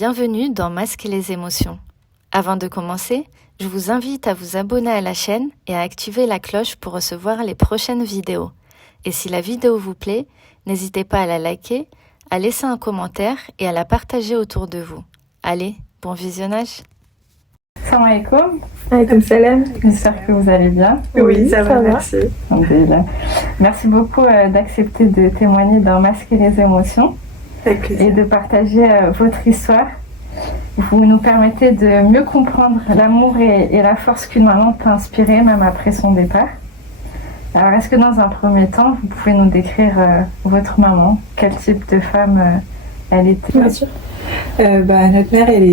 Bienvenue dans Masquer les émotions. Avant de commencer, je vous invite à vous abonner à la chaîne et à activer la cloche pour recevoir les prochaines vidéos. Et si la vidéo vous plaît, n'hésitez pas à la liker, à laisser un commentaire et à la partager autour de vous. Allez, bon visionnage. Salam alaikum. Alaikum salam. J'espère que vous allez bien. Oui, ça va, merci. Merci beaucoup d'accepter de témoigner dans Masquer les émotions. Avec plaisir. Et de partager votre histoire. Vous nous permettez de mieux comprendre l'amour et la force qu'une maman peut inspirer même après son départ. Alors, est-ce que dans un premier temps, vous pouvez nous décrire votre maman? Quel type de femme elle était? Bien sûr. Notre mère, elle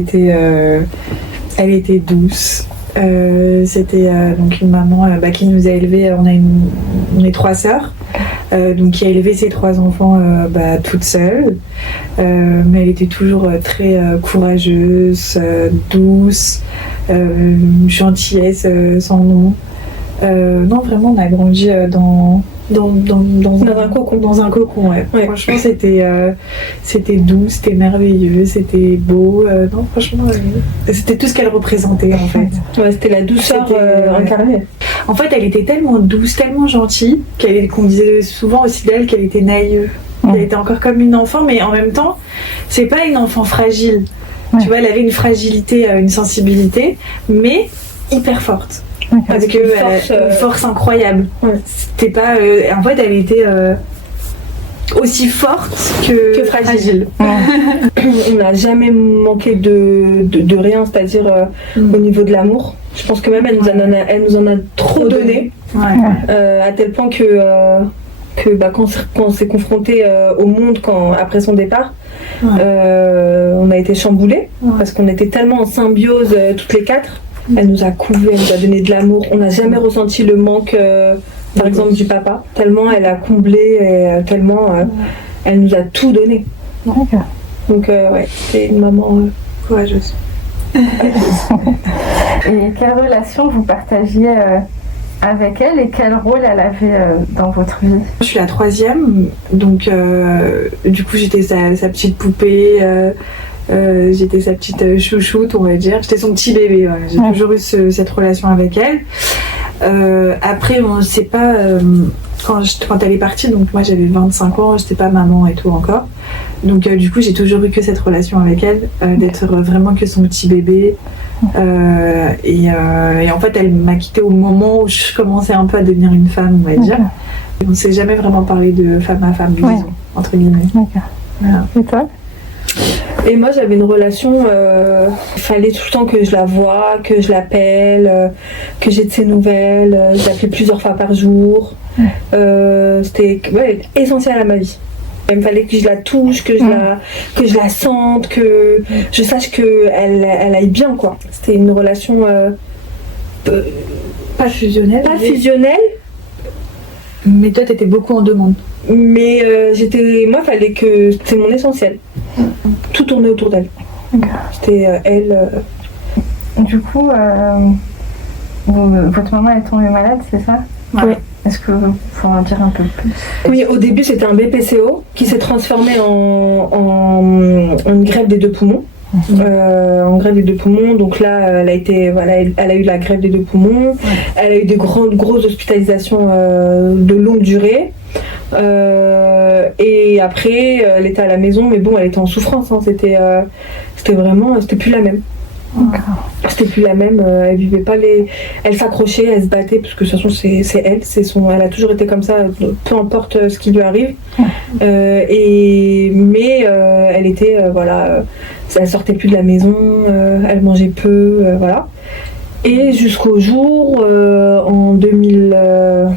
était douce. C'était donc une maman qui nous a élevés. On est 3 sœurs, donc qui a élevé ses 3 enfants toute seule. Mais elle était toujours très courageuse, douce, gentillesse sans nom. Non, vraiment, on a grandi dans un cocon, ouais. Franchement, c'était doux, c'était merveilleux, c'était beau. Non, franchement, c'était tout ce qu'elle représentait, en fait. Ouais, c'était la douceur incarnée. En fait, elle était tellement douce, tellement gentille, qu'on disait souvent aussi d'elle qu'elle était naïve. Elle était encore comme une enfant, mais en même temps, c'est pas une enfant fragile. Ouais. Tu vois, elle avait une fragilité, une sensibilité, mais hyper forte. Parce que une force incroyable. Ouais. C'était pas. En fait, elle était aussi forte que fragile. On n'a jamais manqué de rien, c'est-à-dire au niveau de l'amour. Je pense que même elle nous en a trop donné, à tel point que quand on s'est confronté au monde après son départ, on a été chamboulés parce qu'on était tellement en symbiose toutes les 4. Elle nous a couvé, elle nous a donné de l'amour. On n'a jamais ressenti le manque, par exemple, du papa. Tellement elle a comblé, et tellement elle nous a tout donné. D'accord. Donc, c'est une maman courageuse. Et quelle relation vous partagiez avec elle et quel rôle elle avait dans votre vie? Je suis la 3e, donc du coup j'étais sa petite poupée. J'étais sa petite chouchoute, on va dire. J'étais son petit bébé. Voilà. J'ai toujours eu cette relation avec elle. Après, on ne sait pas. Quand elle est partie, donc moi j'avais 25 ans, j'étais pas maman et tout encore. Donc du coup, j'ai toujours eu que cette relation avec elle, d'être vraiment que son petit bébé. Et en fait, elle m'a quittée au moment où je commençais un peu à devenir une femme, on va dire. On ne s'est jamais vraiment parlé de femme à femme, disons, entre guillemets. D'accord. Voilà. Et toi? Et moi j'avais une relation, il fallait tout le temps que je la voie, que je l'appelle, que j'ai de ses nouvelles, je l'appelais plusieurs fois par jour. C'était essentiel à ma vie. Il me fallait que je la touche, que je la sente, que je sache qu'elle aille bien, quoi. C'était une relation pas fusionnelle. Pas fusionnelle. Mais toi t'étais beaucoup en demande. Mais moi, fallait que c'était mon essentiel. Tout tournait autour d'elle. C'était elle. Du coup, votre maman est tombée malade, c'est ça? Oui. Est-ce que vous pouvez en dire un peu plus? Oui, au début, c'était un BPCO qui s'est transformé en une greffe des 2 poumons. En greffe des 2 poumons, donc là elle a eu la greffe des 2 poumons, elle a eu de grosses hospitalisations de longue durée, et après elle était à la maison, mais bon, elle était en souffrance, hein. C'était plus la même. C'était plus la même, elle vivait pas elle s'accrochait, elle se battait, parce que de toute façon c'est elle, elle a toujours été comme ça, peu importe ce qui lui arrive. Mais elle était elle sortait plus de la maison, elle mangeait peu, voilà. Et jusqu'au jour en 2020,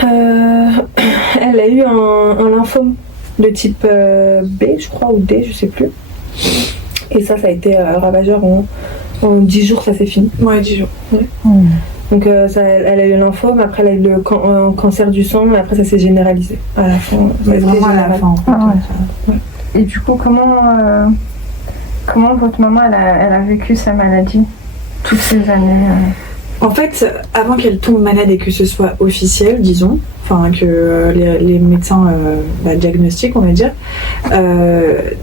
elle a eu un lymphome de type B, je crois, ou D, je sais plus. Et ça a été ravageur en 10 jours, ça s'est fini. Ouais, 10 jours. Ouais. Donc elle a eu le lymphome, après elle a eu le cancer du sang, et après ça s'est généralisé. À la fin, vraiment à la fin. Et du coup, comment votre maman elle a vécu sa maladie toutes ces années? En fait, avant qu'elle tombe malade et que ce soit officiel, disons, enfin que les médecins diagnostiquent, on va dire,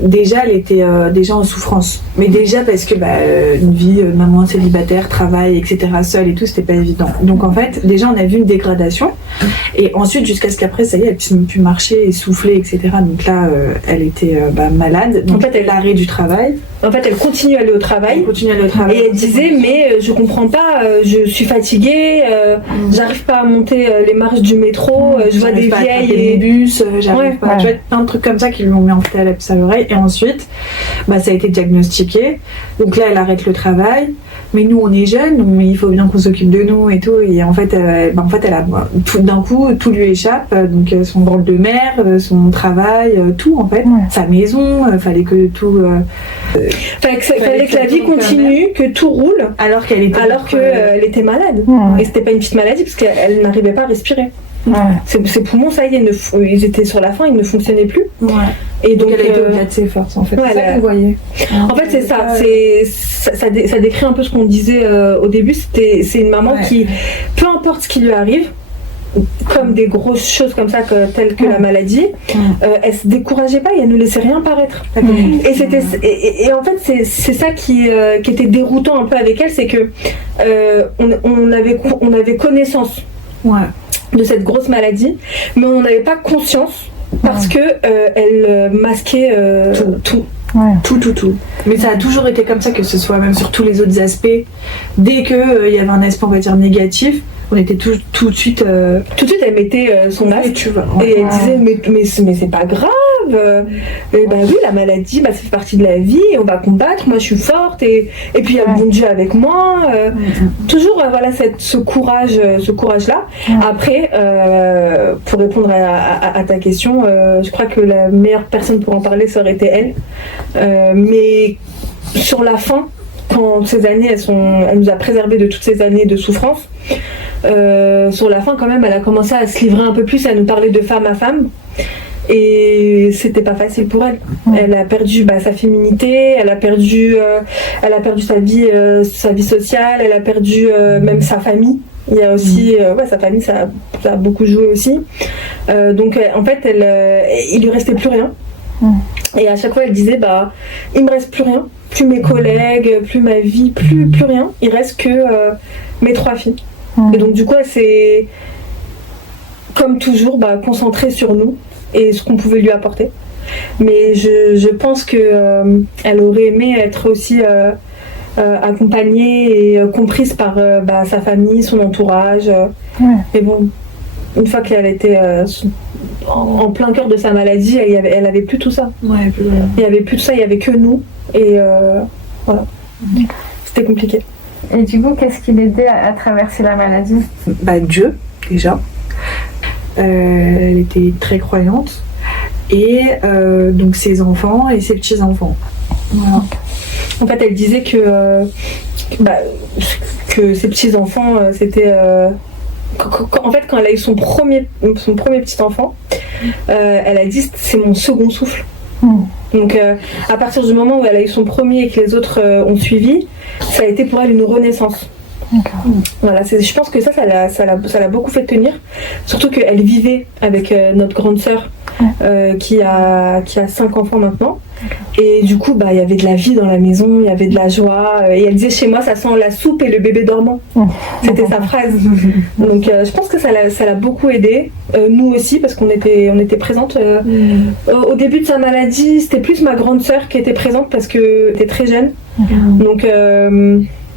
déjà elle était déjà en souffrance. Mais déjà parce que une vie maman célibataire, travail, etc. seule et tout, c'était pas évident. Donc en fait, déjà on a vu une dégradation. Et ensuite, jusqu'à ce qu'après, ça y est, elle puisse même plus marcher, essouffler, etc. Donc là, elle était malade. Donc en fait, elle l'arrêt du travail. En fait, elle continue à aller au travail. Et elle disait, mais je comprends pas, je suis fatiguée, j'arrive pas à monter les marches du métro, je vois des vieilles et des bus, j'arrive pas. Tu vois, plein de trucs comme ça qui lui ont mis en fait à la puce à l'oreille. Et ensuite, ça a été diagnostiqué. Donc là, elle arrête le travail. Mais nous, on est jeunes, mais il faut bien qu'on s'occupe de nous et tout. Et en fait, elle a tout d'un coup, tout lui échappe. Donc son rôle de mère, son travail, tout en fait, sa maison. Fallait que tout. Fallait que la vie continue, que tout roule, alors qu'elle était malade. Et c'était pas une petite maladie parce qu'elle n'arrivait pas à respirer. Ses poumons, ça y est, ils étaient sur la fin, ils ne fonctionnaient plus. Et donc elle a été au-delà de ses forces en fait. C'est ça que vous voyez. En fait, c'est ça. Ça décrit un peu ce qu'on disait au début. C'est une maman qui, peu importe ce qui lui arrive, comme des grosses choses comme ça, telles que la maladie, elle se décourageait pas et elle ne laissait rien paraître. Et en fait, c'est ça qui était déroutant un peu avec elle, c'est que on avait connaissance de cette grosse maladie, mais on n'avait pas conscience parce que elle masquait tout. Tout. Mais ça a toujours été comme ça, que ce soit même sur tous les autres aspects. Dès que il y avait un aspect, on va dire, négatif, on était tout de suite. Tout de suite, elle mettait son masque et elle disait mais c'est pas grave. Oui, la maladie, ça fait partie de la vie. On va combattre. Moi, je suis forte et puis il y a le bon Dieu avec moi. Toujours, ce courage-là. Après, pour répondre à ta question, je crois que la meilleure personne pour en parler, ça aurait été elle. Mais sur la fin, quand ces années, elle nous a préservés de toutes ces années de souffrance. Sur la fin, quand même, elle a commencé à se livrer un peu plus, à nous parler de femme à femme. Et c'était pas facile pour elle. Elle a perdu sa féminité, elle a perdu sa vie sociale, elle a perdu même sa famille. Il y a aussi sa famille, ça a beaucoup joué aussi. Donc en fait, il lui restait plus rien. Et à chaque fois, elle disait il me reste plus rien, plus mes collègues, plus ma vie, plus rien. Il reste que mes 3 filles. Et donc du coup, elle s'est, comme toujours, concentrée sur nous et ce qu'on pouvait lui apporter. Mais je pense que elle aurait aimé être aussi accompagnée et comprise par sa famille, son entourage. Mais bon, une fois qu'elle était en plein cœur de sa maladie, elle avait plus tout ça. Il y avait plus de ça, il y avait que nous. Et voilà. C'était compliqué. Et du coup, qu'est-ce qui l'aidait à traverser la maladie ? Dieu, déjà. Elle était très croyante. Et donc ses enfants et ses petits-enfants. Voilà. En fait, elle disait que ses petits-enfants, c'était... en fait, quand elle a eu son premier petit-enfant, elle a dit c'est mon second souffle. Donc à partir du moment où elle a eu son premier et que les autres ont suivi, ça a été pour elle une renaissance. Voilà, je pense que ça l'a beaucoup fait tenir, surtout qu'elle vivait avec notre grande sœur qui a 5 enfants maintenant. Et du coup, il y avait de la vie dans la maison, il y avait de la joie. Et elle disait, chez moi, ça sent la soupe et le bébé dormant. C'était sa phrase. Donc, je pense que ça l'a beaucoup aidée. Nous aussi, parce qu'on était présentes. Au début de sa maladie, c'était plus ma grande sœur qui était présente parce qu'elle était très jeune. Donc,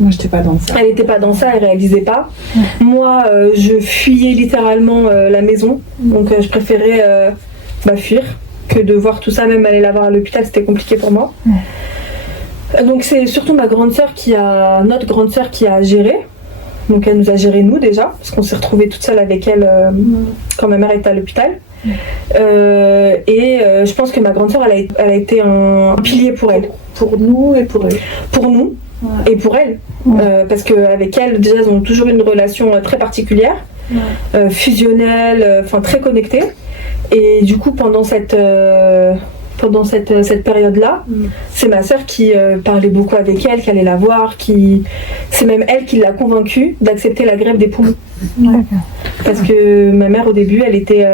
moi, j'étais pas dans ça. Elle n'était pas dans ça, elle réalisait pas. Moi, je fuyais littéralement la maison. Donc, je préférais fuir que de voir tout ça, même aller la voir à l'hôpital, c'était compliqué pour moi. Donc c'est surtout notre grande sœur qui a géré. Donc elle nous a géré nous déjà, parce qu'on s'est retrouvés toute seule avec elle quand ma mère était à l'hôpital. Je pense que ma grande sœur, elle a été un pilier pour elle. Pour nous et pour elle. Pour nous et pour elle. Parce qu'avec elle, déjà, ils ont toujours une relation très particulière, fusionnelle, très connectée. Et du coup, pendant cette période-là, c'est ma sœur qui parlait beaucoup avec elle, qui allait la voir, c'est même elle qui l'a convaincue d'accepter la greffe des poumons. Parce que ma mère au début elle était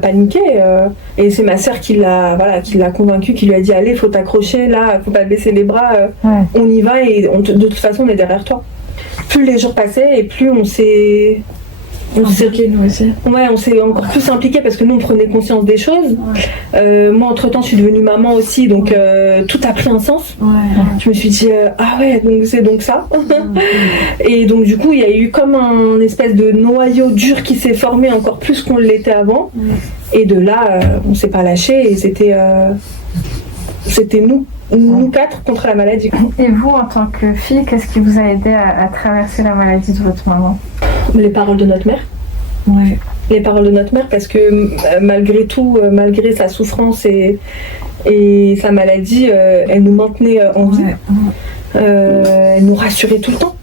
paniquée et c'est ma sœur qui l'a convaincue, qui lui a dit allez faut t'accrocher là, faut pas baisser les bras, on y va et de toute façon on est derrière toi. Plus les jours passaient et plus on s'est nous aussi. Ouais, on s'est encore plus impliqués parce que nous on prenait conscience des choses. Moi entre temps je suis devenue maman aussi, donc tout a pris un sens. Je me suis dit ah ouais, donc c'est donc ça. Et donc du coup il y a eu comme un espèce de noyau dur qui s'est formé encore plus qu'on l'était avant. Et de là on s'est pas lâché et c'était nous quatre contre la maladie. Et vous, en tant que fille, qu'est-ce qui vous a aidé à traverser la maladie de votre maman? Les paroles de notre mère. Ouais. Les paroles de notre mère, parce que malgré tout, malgré sa souffrance et sa maladie, elle nous maintenait en vie. Elle nous rassurait tout le temps.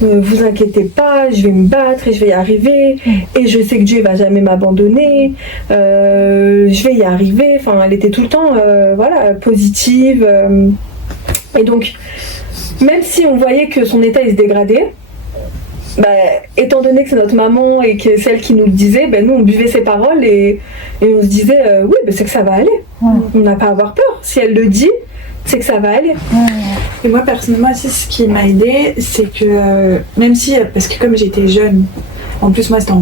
Vous inquiétez pas, je vais me battre et je vais y arriver, et je sais que Dieu va jamais m'abandonner, je vais y arriver. Enfin, elle était tout le temps positive, et donc même si on voyait que son état il se dégradait, étant donné que c'est notre maman et que c'est elle qui nous le disait, nous on buvait ses paroles et on se disait oui c'est que ça va aller, on n'a pas à avoir peur, si elle le dit c'est que ça va aller. Et moi personnellement aussi ce qui m'a aidée c'est que même si, parce que comme j'étais jeune, en plus moi c'était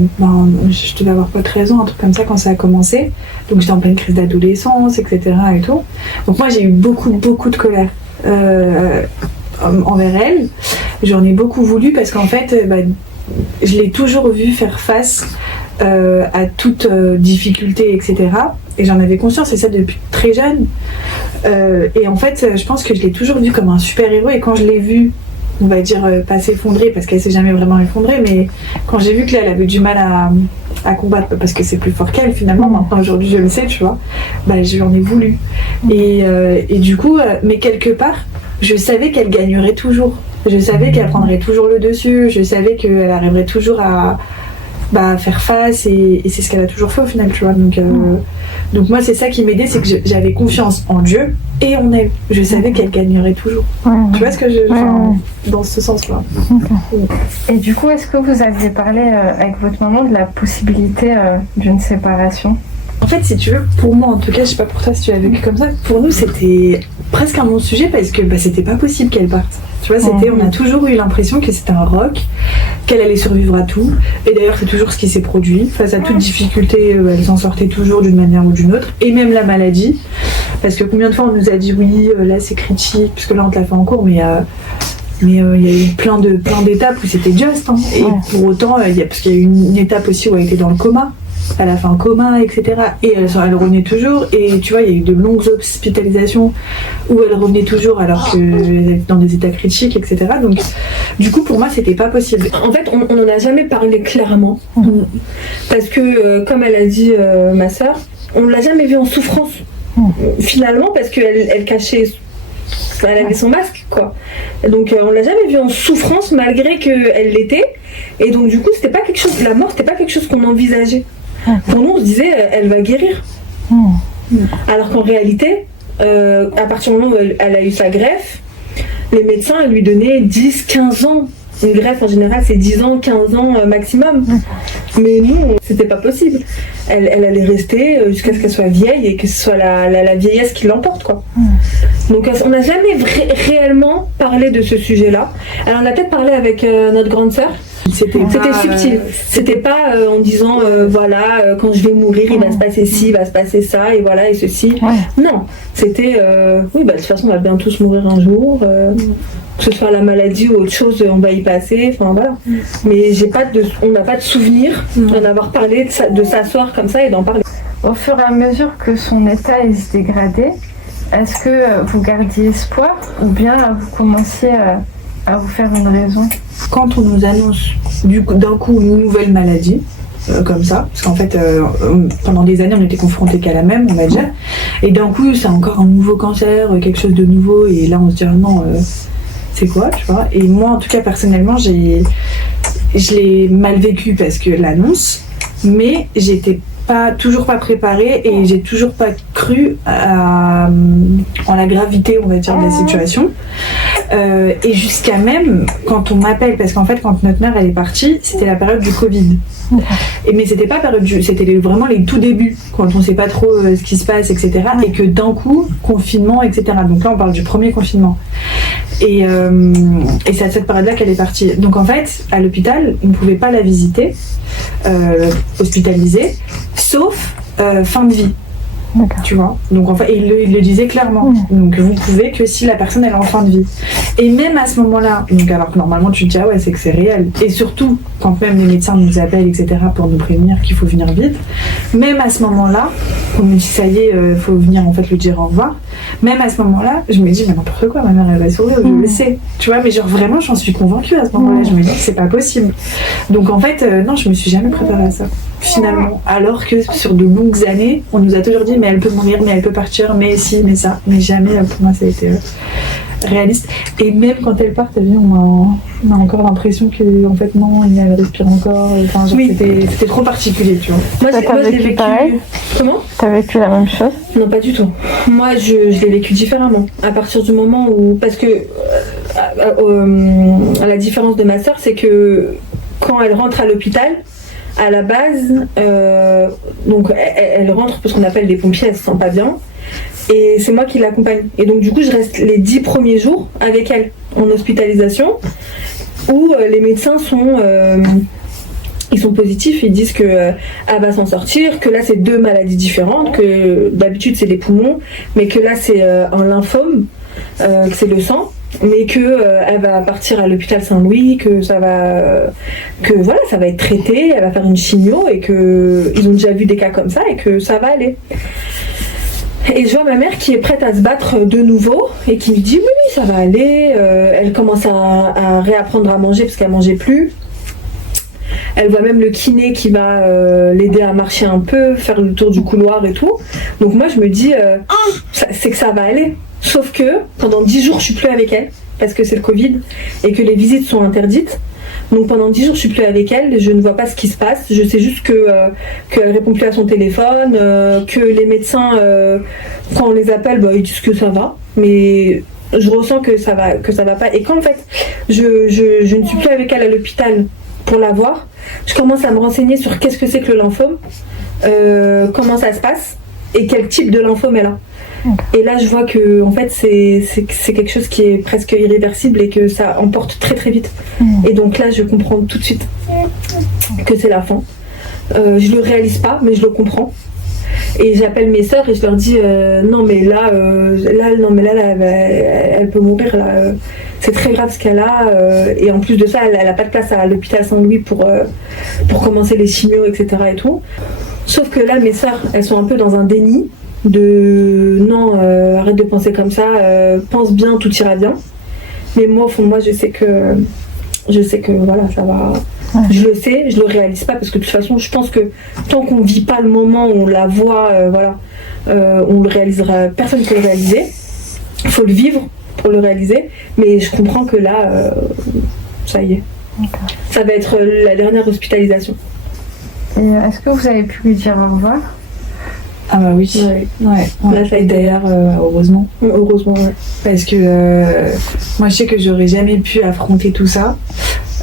je devais avoir pas 13 ans, un truc comme ça quand ça a commencé, donc j'étais en pleine crise d'adolescence, etc. et tout, donc moi j'ai eu beaucoup de colère envers elle. J'en ai beaucoup voulu parce qu'en fait je l'ai toujours vue faire face à toute difficulté, etc. Et j'en avais conscience, et ça depuis très jeune. Et en fait, je pense que je l'ai toujours vue comme un super-héros. Et quand je l'ai vue, on va dire, pas s'effondrer, parce qu'elle s'est jamais vraiment effondrée, mais quand j'ai vu que là, elle avait du mal à combattre, parce que c'est plus fort qu'elle finalement, maintenant aujourd'hui je le sais, tu vois, je lui en ai voulu. Et du coup, mais quelque part, je savais qu'elle gagnerait toujours. Je savais qu'elle prendrait toujours le dessus, je savais qu'elle arriverait toujours à faire face, et c'est ce qu'elle a toujours fait au final, tu vois. Donc moi c'est ça qui m'aidait, c'est que j'avais confiance en Dieu et en elle. Je savais qu'elle gagnerait toujours. Tu vois ce que dans ce sens-là. Et du coup, est-ce que vous aviez parlé avec votre maman de la possibilité d'une séparation? En fait, si tu veux, pour moi en tout cas, je sais pas pour toi si tu l'as vécu comme ça, pour nous c'était presque un non-sujet parce que c'était pas possible qu'elle parte. Tu vois, on a toujours eu l'impression que c'était un rock, qu'elle allait survivre à tout. Et d'ailleurs, c'est toujours ce qui s'est produit. Face à toute difficulté, elle s'en sortait toujours d'une manière ou d'une autre. Et même la maladie. Parce que combien de fois on nous a dit oui, là c'est critique, parce que là on te l'a fait en cours, mais il y a eu plein d'étapes où c'était just. Et pour autant, parce qu'il y a eu une étape aussi où elle était dans le coma. Elle a fait un coma, etc. Et elle revenait toujours. Et tu vois, il y a eu de longues hospitalisations où elle revenait toujours alors qu'elle était dans des états critiques, etc. Donc, du coup, pour moi, c'était pas possible. En fait, on n'en a jamais parlé clairement. Parce que, comme elle a dit ma sœur, on l'a jamais vue en souffrance. Finalement, parce qu'elle cachait... Elle avait son masque, quoi. Donc on l'a jamais vue en souffrance malgré qu'elle l'était. Et donc du coup, c'était pas quelque chose... La mort, c'était pas quelque chose qu'on envisageait. Pour nous, on se disait, elle va guérir. Alors qu'en réalité, à partir du moment où elle a eu sa greffe, les médecins lui donnaient 10, 15 ans. Une greffe en général c'est 10 ans, 15 ans maximum. Mais nous, c'était pas possible. Elle allait rester jusqu'à ce qu'elle soit vieille et que ce soit la vieillesse qui l'emporte, quoi. Donc on n'a jamais réellement parlé de ce sujet-là. Alors on a peut-être parlé avec notre grande sœur. C'était subtil. C'était pas en disant quand je vais mourir il va se passer ci, il va se passer ça et voilà et ceci. Non, c'était de toute façon on va bien tous mourir un jour. Que ce soit la maladie ou autre chose, on va y passer, enfin voilà. Mais on n'a pas de souvenir d'en avoir parlé, de s'asseoir comme ça et d'en parler. Au fur et à mesure que son état se dégradait, est-ce que vous gardiez espoir ou bien vous commenciez à vous faire une raison? Quand on nous annonce d'un coup une nouvelle maladie, comme ça, parce qu'en fait pendant des années on était confrontés qu'à la même, on va dire, et d'un coup c'est encore un nouveau cancer, quelque chose de nouveau, et là on se dit non, c'est quoi, tu vois. Et moi en tout cas personnellement je l'ai mal vécu parce que l'annonce, mais j'étais toujours pas préparée et j'ai toujours pas cru en la gravité, on va dire, de la situation. Et jusqu'à même quand on m'appelle, parce qu'en fait quand notre mère elle est partie, c'était la période du Covid. Mais c'était pas c'était vraiment les tout débuts, quand on sait pas trop ce qui se passe, etc. Et que d'un coup, confinement, etc. Donc là on parle du premier confinement. Et c'est à cette période-là qu'elle est partie. Donc en fait, à l'hôpital, on ne pouvait pas la visiter, hospitalisée, sauf fin de vie. D'accord. Tu vois, donc en fait, il le disait clairement. Donc vous pouvez que si la personne elle est en fin de vie. Et même à ce moment-là, donc alors que normalement tu te dis ah ouais c'est que c'est réel. Et surtout quand même les médecins nous appellent etc pour nous prévenir qu'il faut venir vite. Même à ce moment-là, on me dit ça y est, faut venir en fait lui dire au revoir. Même à ce moment-là, je me dis mais n'importe quoi, ma mère elle va sourire, je le sais. Tu vois, mais genre vraiment j'en suis convaincue à ce moment-là. Je me dis que c'est pas possible. Donc en fait non, je me suis jamais préparée à ça. Finalement, alors que sur de longues années, on nous a toujours dit mais elle peut mourir, mais elle peut partir, mais si, mais ça, mais jamais pour moi ça a été réaliste. Et même quand elle part, t'as vu, on a encore l'impression que en fait non, elle respire encore. Enfin, genre, c'était trop particulier, tu vois. Moi, je l'ai vécu pareil. Comment ? T'as vécu la même chose ? Non, pas du tout. Moi, je l'ai vécu différemment. À partir du moment où, parce que à la différence de ma sœur, c'est que quand elle rentre à l'hôpital. À la base, donc elle rentre parce qu'on appelle des pompiers, elle se sent pas bien. Et c'est moi qui l'accompagne. Et donc du coup, je reste les 10 premiers jours avec elle en hospitalisation, où les médecins sont positifs. Ils disent que elle va s'en sortir, que là c'est 2 maladies différentes, que d'habitude c'est les poumons, mais que là c'est un lymphome, que c'est le sang. Mais que elle va partir à l'hôpital Saint-Louis, que ça va être traité, elle va faire une chimio et que ils ont déjà vu des cas comme ça et que ça va aller. Et je vois ma mère qui est prête à se battre de nouveau et qui me dit oui ça va aller. Elle commence à réapprendre à manger parce qu'elle mangeait plus. Elle voit même le kiné qui va l'aider à marcher un peu, faire le tour du couloir et tout. Donc moi je me dis c'est que ça va aller. Sauf que pendant 10 jours je suis plus avec elle parce que c'est le Covid et que les visites sont interdites. Donc pendant 10 jours je suis plus avec elle, je ne vois pas ce qui se passe. Je sais juste qu'elle répond plus à son téléphone, que les médecins quand on les appelle ils disent que ça va, mais je ressens que ça va pas. Et quand en fait je ne suis plus avec elle à l'hôpital pour la voir, je commence à me renseigner sur qu'est-ce que c'est que le lymphome, comment ça se passe et quel type de lymphome elle a. Et là je vois que en fait c'est quelque chose qui est presque irréversible et que ça emporte très très vite. Et donc là je comprends tout de suite que c'est la fin. Je le réalise pas mais je le comprends. Et j'appelle mes sœurs et je leur dis non mais là elle peut mourir là. C'est très grave ce qu'elle a et en plus de ça elle a pas de place à l'hôpital Saint-Louis pour commencer les chimios etc et tout. Sauf que là mes sœurs elles sont un peu dans un déni de non arrête de penser comme ça, pense bien, tout ira bien. Mais moi au fond de moi je sais que voilà ça va. Je le sais, je le réalise pas parce que de toute façon je pense que tant qu'on vit pas le moment où on la voit on le réalisera, personne ne peut le réaliser. Il faut le vivre pour le réaliser, mais je comprends que là ça y est. D'accord. Ça va être la dernière hospitalisation. Et est-ce que vous avez pu lui dire au revoir? Ah bah oui. Là, ça a été d'ailleurs, heureusement. Heureusement, ouais. Parce que moi, je sais que j'aurais jamais pu affronter tout ça,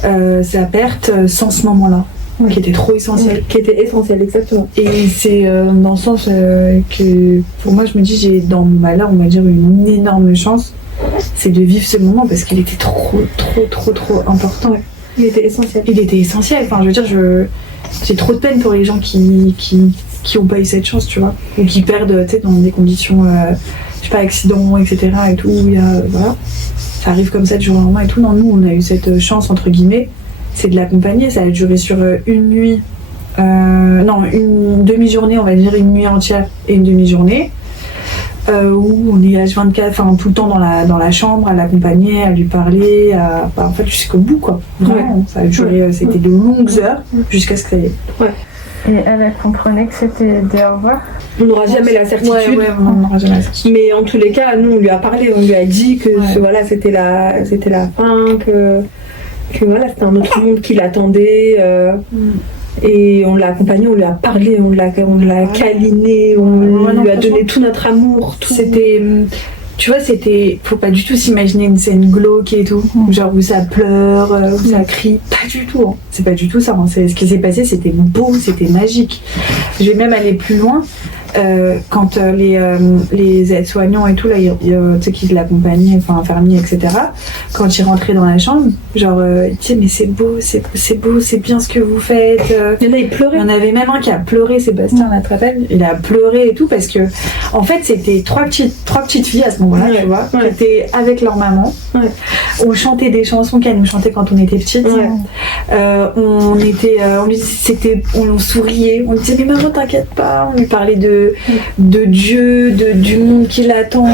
sa perte, sans ce moment-là, qui était trop essentiel. Qui était essentiel, exactement. Et c'est dans le sens que, pour moi, je me dis, j'ai dans mon malheur, on va dire, une énorme chance, c'est de vivre ce moment parce qu'il était trop important. Ouais. Il était essentiel. Enfin, je veux dire, j'ai trop de peine pour les gens qui ont pas eu cette chance, tu vois, ou qui perdent, tu sais, dans des conditions, je sais pas, accidents, etc. et tout, voilà, ça arrive comme ça du jour au lendemain et tout. Non, nous, on a eu cette chance, entre guillemets, c'est de l'accompagner, ça a duré sur une nuit, une demi-journée, on va dire, une nuit entière et une demi-journée, où on est H24, enfin, tout le temps dans la chambre, à l'accompagner, à lui parler, en fait, jusqu'au bout, quoi, vraiment, ça a duré, c'était de longues heures, jusqu'à ce que ça y est. Ouais. Et elle comprenait que c'était des au revoir. On n'aura jamais la certitude. Ouais, on n'aura jamais la certitude. Mais en tous les cas, nous, on lui a parlé, on lui a dit que voilà, c'était la fin, que voilà, c'était un autre monde qui l'attendait. Et on l'a accompagné, on lui a parlé, on l'a câliné, on lui a donné tout notre amour. Tout. C'était tu vois, faut pas du tout s'imaginer une scène glauque et tout, genre où ça pleure, où ça crie, pas du tout, hein. C'est pas du tout ça, hein. Ce qui s'est passé, c'était beau, c'était magique. Je vais même aller plus loin. Quand les aides-soignants et tout, là, tu sais, qui l'accompagnaient, enfin, infirmiers, etc., quand ils rentraient dans la chambre, genre, ils disaient, mais c'est beau, c'est bien ce que vous faites. Il y en a, ils pleuraient. Il y en avait même un qui a pleuré, Sébastien, là, te rappelles, il a pleuré et tout, parce que, en fait, c'était trois petites filles à ce moment-là, tu vois, qui étaient avec leur maman. Ouais. On chantait des chansons qu'elle nous chantait quand on était petites. Ouais. On souriait, on lui disait, mais maman, t'inquiète pas, on lui parlait de Dieu, du monde qui l'attend,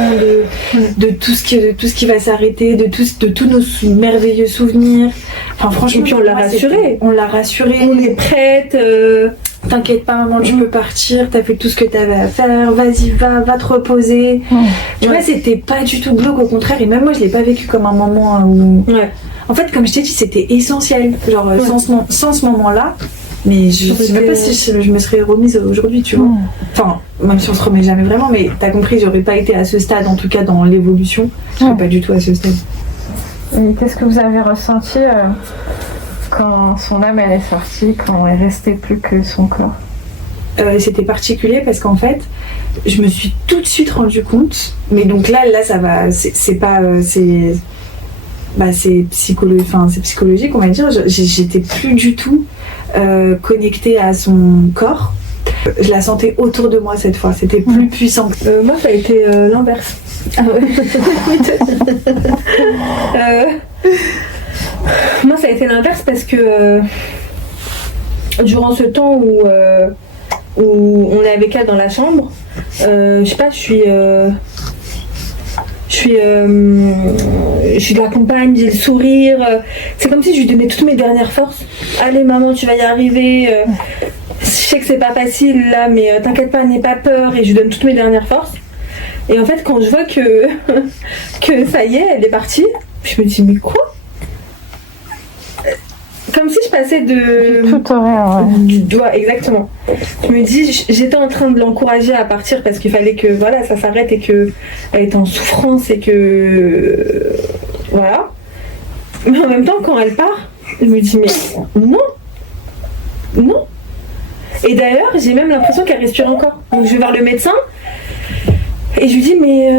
de tout ce qui va s'arrêter, de tous nos merveilleux souvenirs. Enfin, franchement, et puis on l'a rassurée. On On est prête. T'inquiète pas, maman, tu peux partir, t'as fait tout ce que t'avais à faire, vas-y, va te reposer. Tu vois, c'était pas du tout glauque, au contraire, et même moi, je l'ai pas vécu comme un moment où... Ouais. En fait, comme je t'ai dit, c'était essentiel. Genre, sans ce moment-là, mais je sais même pas si je me serais remise aujourd'hui, tu vois. Enfin, même si on se remet jamais vraiment, mais t'as compris, j'aurais pas été à ce stade, en tout cas dans l'évolution, je serais pas du tout à ce stade. Et qu'est-ce que vous avez ressenti quand son âme elle est sortie, quand il restait plus que son corps? C'était particulier parce qu'en fait, je me suis tout de suite rendu compte, mais donc là ça va, c'est pas... c'est psychologique, on va dire. J'étais plus du tout connectée à son corps. Je la sentais autour de moi cette fois, c'était plus puissant. Moi, ça a été l'inverse. Ah ouais. Moi, ça a été l'inverse parce que durant ce temps où on est avec elle dans la chambre, je sais pas, je l'accompagne, j'ai le sourire. C'est comme si je lui donnais toutes mes dernières forces. Allez maman, tu vas y arriver. Je sais que c'est pas facile là, mais t'inquiète pas, n'aie pas peur. Et je lui donne toutes mes dernières forces. Et en fait, quand je vois que ça y est, elle est partie, je me dis mais quoi? Comme si je passais de... Tout au rien, du doigt, exactement. Je me dis, j'étais en train de l'encourager à partir parce qu'il fallait que voilà, ça s'arrête et qu'elle était en souffrance et que... Voilà. Mais en même temps, quand elle part, je me dis, mais non. Et d'ailleurs, j'ai même l'impression qu'elle respire encore. Donc je vais voir le médecin. Et je lui dis, mais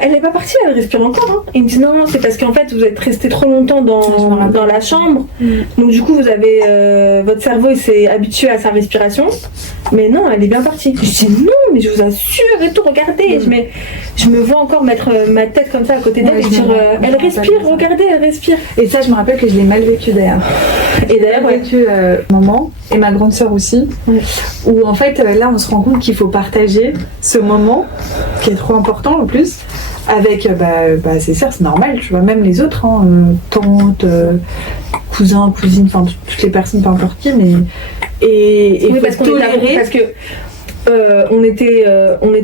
elle n'est pas partie, elle respire encore. Hein. Il me dit, non, c'est parce qu'en fait, vous êtes resté trop longtemps dans la chambre. Donc, du coup, vous avez votre cerveau il s'est habitué à sa respiration. Mais non, elle est bien partie. Je dis, non, mais je vous assure et tout, regardez. Je me vois encore mettre ma tête comme ça à côté d'elle et dire, elle respire, regardez, elle respire. Et ça, je me rappelle que je l'ai mal vécu d'ailleurs. Et d'ailleurs, vécu maman et ma grande sœur aussi. Où en fait, là, on se rend compte qu'il faut partager ce moment qui est trop important en plus avec ses sœurs, c'est normal, tu vois, même les autres, hein, tantes, cousins, cousines, enfin toutes les personnes, peu importe qui, mais et oui, parce parce que on était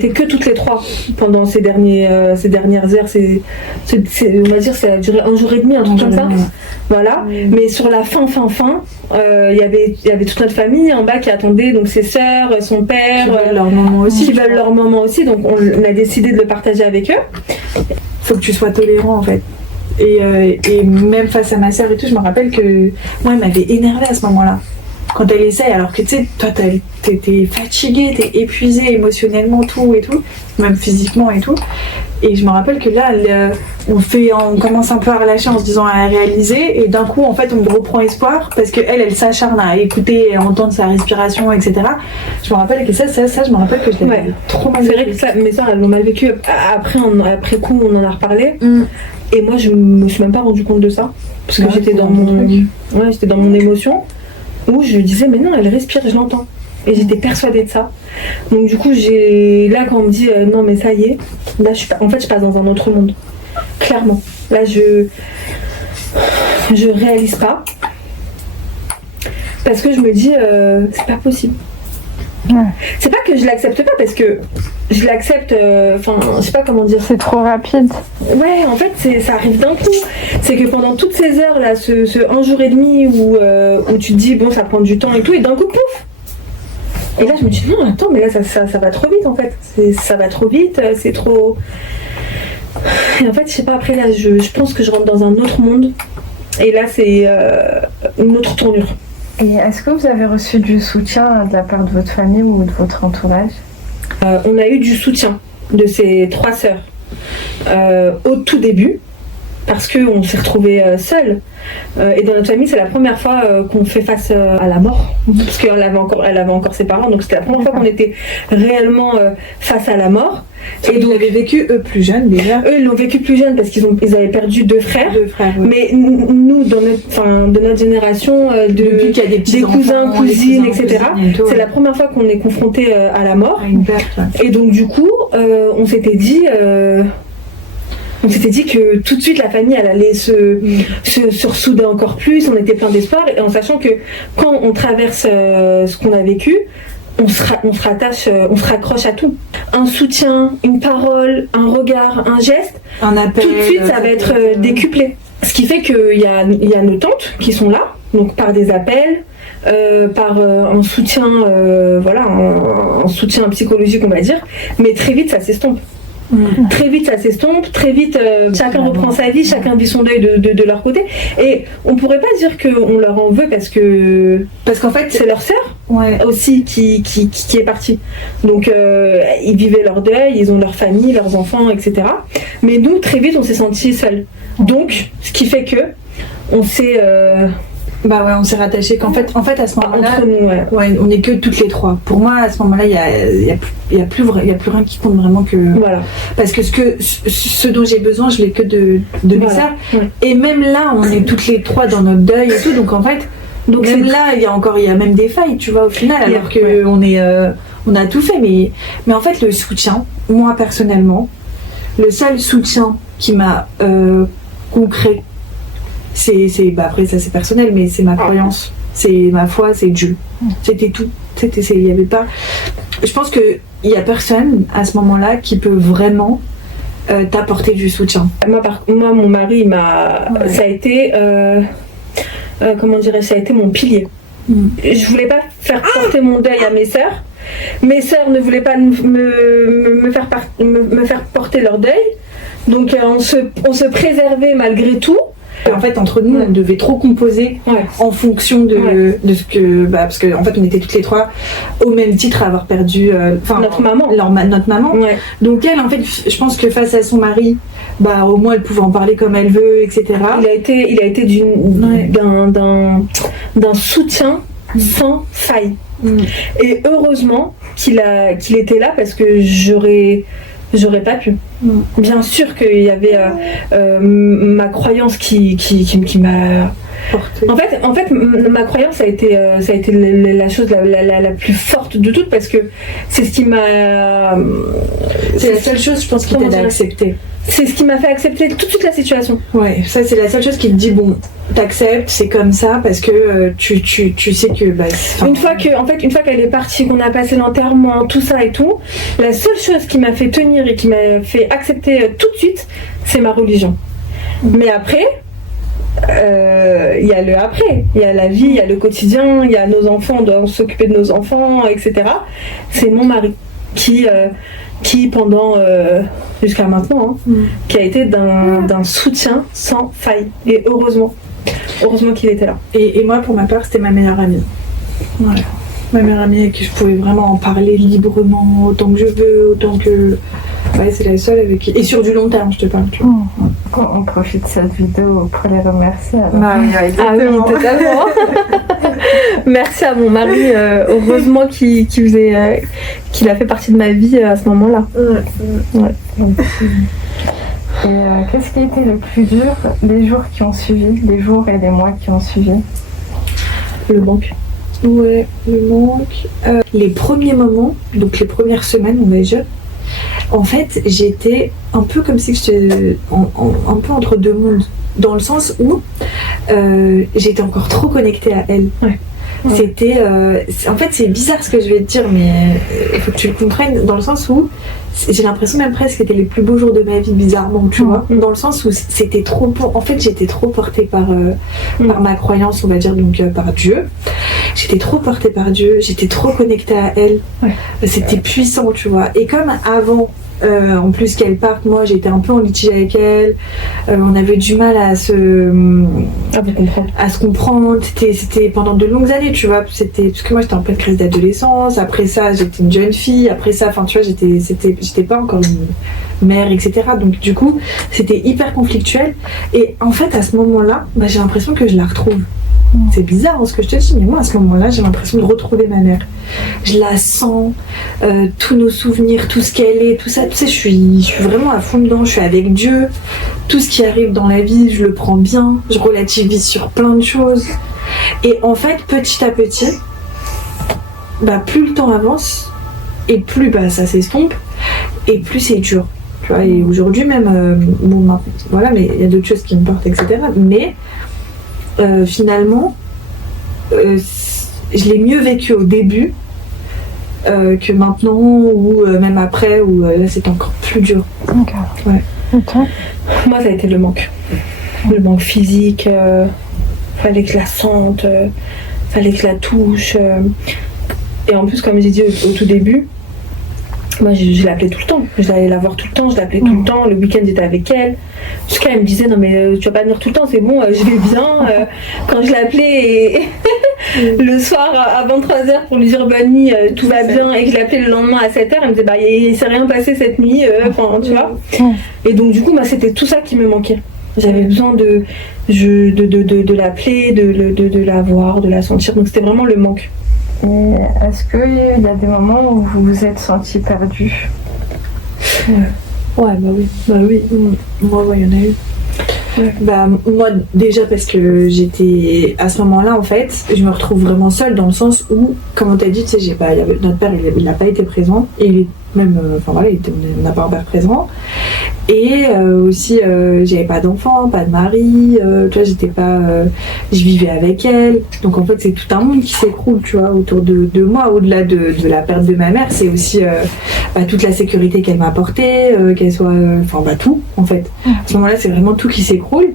que toutes les trois pendant ces dernières heures. On va dire ça a duré un jour et demi, un truc comme ça. Voilà. Mais sur la fin, il y avait toute notre famille en bas qui attendait, donc ses sœurs, son père, qui veulent leur moment aussi. Donc on a décidé de le partager avec eux. Faut que tu sois tolérant en fait. Et même face à ma sœur et tout, je me rappelle que moi, elle m'avait énervée à ce moment-là. Quand elle essaie, alors que tu sais, toi t'es fatiguée, t'es épuisée émotionnellement, tout et tout, même physiquement et tout. Et je me rappelle que là, on commence un peu à relâcher en se disant à réaliser, et d'un coup, en fait, on reprend espoir parce qu'elle s'acharne à écouter et à entendre sa respiration, etc. Je me rappelle que ça, je me rappelle que je l'avais trop mal vécu. C'est vrai que ça, mes soeurs, elles l'ont mal vécu. Après coup, on en a reparlé. Et moi, je me suis même pas rendu compte de ça parce que j'étais dans mon émotion. Où je lui disais mais non, elle respire, je l'entends, et j'étais persuadée de ça. Donc du coup là quand on me dit non mais ça y est, là je passe dans un autre monde, clairement. Là je réalise pas parce que je me dis c'est pas possible. C'est pas que je l'accepte pas, parce que je l'accepte, je sais pas comment dire. C'est trop rapide. Ouais, en fait, ça arrive d'un coup. C'est que pendant toutes ces heures là, ce un jour et demi où tu te dis bon, ça prend du temps et tout, et d'un coup, pouf. Et là, je me dis non, attends, mais là, ça va trop vite en fait. Ça va trop vite, c'est trop. Et en fait, je sais pas, après là, je pense que je rentre dans un autre monde. Et là, c'est une autre tournure. Et est-ce que vous avez reçu du soutien de la part de votre famille ou de votre entourage? On a eu du soutien de ces 3 sœurs au tout début, parce qu'on s'est retrouvés seuls. Et dans notre famille, c'est la première fois qu'on fait face à la mort, parce qu'elle avait encore ses parents, donc c'était la première fois qu'on était réellement face à la mort. Et donc, ils l'avaient vécu eux plus jeunes déjà. Eux, ils l'ont vécu plus jeune parce qu'ils avaient perdu 2 frères. Oui. Mais nous, de notre génération, depuis qu'il y a des cousins, cousines, etc., c'est la première fois qu'on est confronté à la mort. À une perte, ouais. Et donc du coup, on s'était dit que tout de suite la famille elle allait se ressouder encore plus, on était plein d'espoir, et en sachant que quand on traverse ce qu'on a vécu, on se raccroche à tout. Un soutien, une parole, un regard, un geste, un appel, tout de suite ça va être décuplé. Ce qui fait qu'il y a nos tantes qui sont là, donc par des appels, par un soutien, un soutien psychologique on va dire, mais très vite ça s'estompe. Très vite ça s'estompe, très vite chacun reprend sa vie, chacun vit son deuil de leur côté, et on pourrait pas dire qu'on leur en veut parce qu'en fait c'est leur sœur aussi qui est partie, donc ils vivaient leur deuil, ils ont leur famille, leurs enfants, etc. Mais nous très vite on s'est sentis seuls, donc ce qui fait que on s'est on s'est rattachés qu'en fait à ce moment-là entre nous, on est que toutes les 3. Pour moi à ce moment-là il y a plus rien qui compte vraiment que parce que ce dont j'ai besoin je l'ai que de mes sœurs, et même là on est toutes les 3 dans notre deuil et tout, donc en fait même là il y a même des failles, tu vois, au final, alors que on a tout fait, mais en fait le soutien, moi personnellement le seul soutien qui m'a concret, après ça c'est personnel, mais c'est ma croyance, c'est ma foi, c'est Dieu. C'était tout. Il y avait pas. Je pense que il y a personne à ce moment-là qui peut vraiment t'apporter du soutien. Moi mon mari ça a été ça a été mon pilier. Je voulais pas faire porter mon deuil à mes sœurs. Mes sœurs ne voulaient pas me faire porter leur deuil. Donc on se préservait malgré tout. En fait, entre nous, on devait trop composer en fonction de ce que... parce qu'en fait, on était toutes les 3 au même titre à avoir perdu notre maman. Notre maman. Ouais. Donc elle, en fait, je pense que face à son mari, au moins elle pouvait en parler comme elle veut, etc. Il a été d'un soutien sans faille. Et heureusement qu'il était là, parce que j'aurais pas pu. Bien sûr qu'il y avait ma croyance qui m'a porté. En fait, ma croyance ça a été la chose la plus forte de toutes, parce que c'est ce qui m'a. C'est la seule chose, je pense, qui t'aide à accepter. C'est ce qui m'a fait accepter tout de suite la situation. Ouais, ça c'est la seule chose qui te dit bon, t'acceptes, c'est comme ça, parce que tu sais que une fois qu'elle est partie, qu'on a passé l'enterrement, tout ça et tout, la seule chose qui m'a fait tenir et qui m'a fait accepter tout de suite, c'est ma religion. Mais après, il y a le après, il y a la vie, il y a le quotidien, il y a nos enfants, on doit s'occuper de nos enfants, etc. C'est mon mari qui pendant jusqu'à maintenant qui a été d'un soutien sans faille, et heureusement qu'il était là. Et moi pour ma part c'était ma meilleure amie, voilà, ma meilleure amie avec qui je pouvais vraiment en parler librement autant que je veux, autant que c'est la seule avec qui... et sur du long terme je te parle, tu vois. On profite de cette vidéo pour les remercier alors. Ah oui, totalement. Merci à mon mari, heureusement qu'il a fait partie de ma vie à ce moment-là. Et qu'est-ce qui a été le plus dur les jours qui ont suivi, les jours et les mois qui ont suivi? Le manque. Ouais, le manque. Les premiers moments, donc les premières semaines, on va dire, en fait, j'étais un peu comme si j'étais un peu entre deux mondes, dans le sens où j'étais encore trop connectée à elle. C'était en fait c'est bizarre ce que je vais te dire, mais il faut que tu le comprennes, dans le sens où j'ai l'impression même presque que c'était les plus beaux jours de ma vie, bizarrement, tu vois, dans le sens où c'était trop beau. En fait j'étais trop portée par ma croyance, on va dire, donc par Dieu. J'étais trop portée par Dieu, j'étais trop connectée à elle, c'était puissant, tu vois. Et comme avant En plus qu'elle parte, moi j'étais un peu en litige avec elle. On avait du mal à se comprendre. C'était pendant de longues années, tu vois. Parce que moi j'étais en pleine crise d'adolescence. Après ça, j'étais une jeune fille. Après ça, enfin tu vois, j'étais pas encore une mère, etc. Donc du coup, c'était hyper conflictuel. Et en fait, à ce moment-là, j'ai l'impression que je la retrouve. C'est bizarre ce que je te dis, mais moi à ce moment-là j'ai l'impression de retrouver ma mère. Je la sens, tous nos souvenirs, tout ce qu'elle est, tout ça, tu sais, je suis vraiment à fond dedans, je suis avec Dieu. Tout ce qui arrive dans la vie, je le prends bien, je relativise sur plein de choses. Et en fait, petit à petit, plus le temps avance, et plus ça s'estompe, et plus c'est dur. Tu vois, et aujourd'hui même, voilà, mais il y a d'autres choses qui me portent, etc. Mais finalement, je l'ai mieux vécu au début que maintenant ou même après où là c'est encore plus dur. Okay. Ouais. Okay. Moi ça a été le manque physique, fallait que je la sente, fallait que je la touche, et en plus comme j'ai dit au tout début, moi je l'appelais tout le temps, je l'allais la voir tout le temps, je l'appelais tout le temps, le week-end j'étais avec elle, jusqu'à elle me disait non mais tu vas pas venir tout le temps, c'est bon, je vais bien. Quand je l'appelais le soir à 23h pour lui dire bonne nuit, tout va bien, et que je l'appelais le lendemain à 7h, elle me disait il s'est rien passé cette nuit, tu vois. Et donc du coup c'était tout ça qui me manquait. J'avais besoin de l'appeler, de la voir, de la sentir, donc c'était vraiment le manque. Et est-ce qu'il y a des moments où vous vous êtes senti perdu? Ouais, oui. Moi, il y en a eu. Ouais. Moi, déjà parce que j'étais à ce moment-là, en fait, je me retrouve vraiment seule dans le sens où, comme on t'a dit, tu sais, notre père, il n'a pas été présent, et il est même, on n'a pas un père présent. Et aussi, j'avais pas d'enfant, pas de mari, tu vois, je vivais avec elle. Donc en fait, c'est tout un monde qui s'écroule, tu vois, autour de moi. Au-delà de la perte de ma mère, c'est aussi toute la sécurité qu'elle m'a apportée, qu'elle soit, tout, en fait. À ce moment-là, c'est vraiment tout qui s'écroule.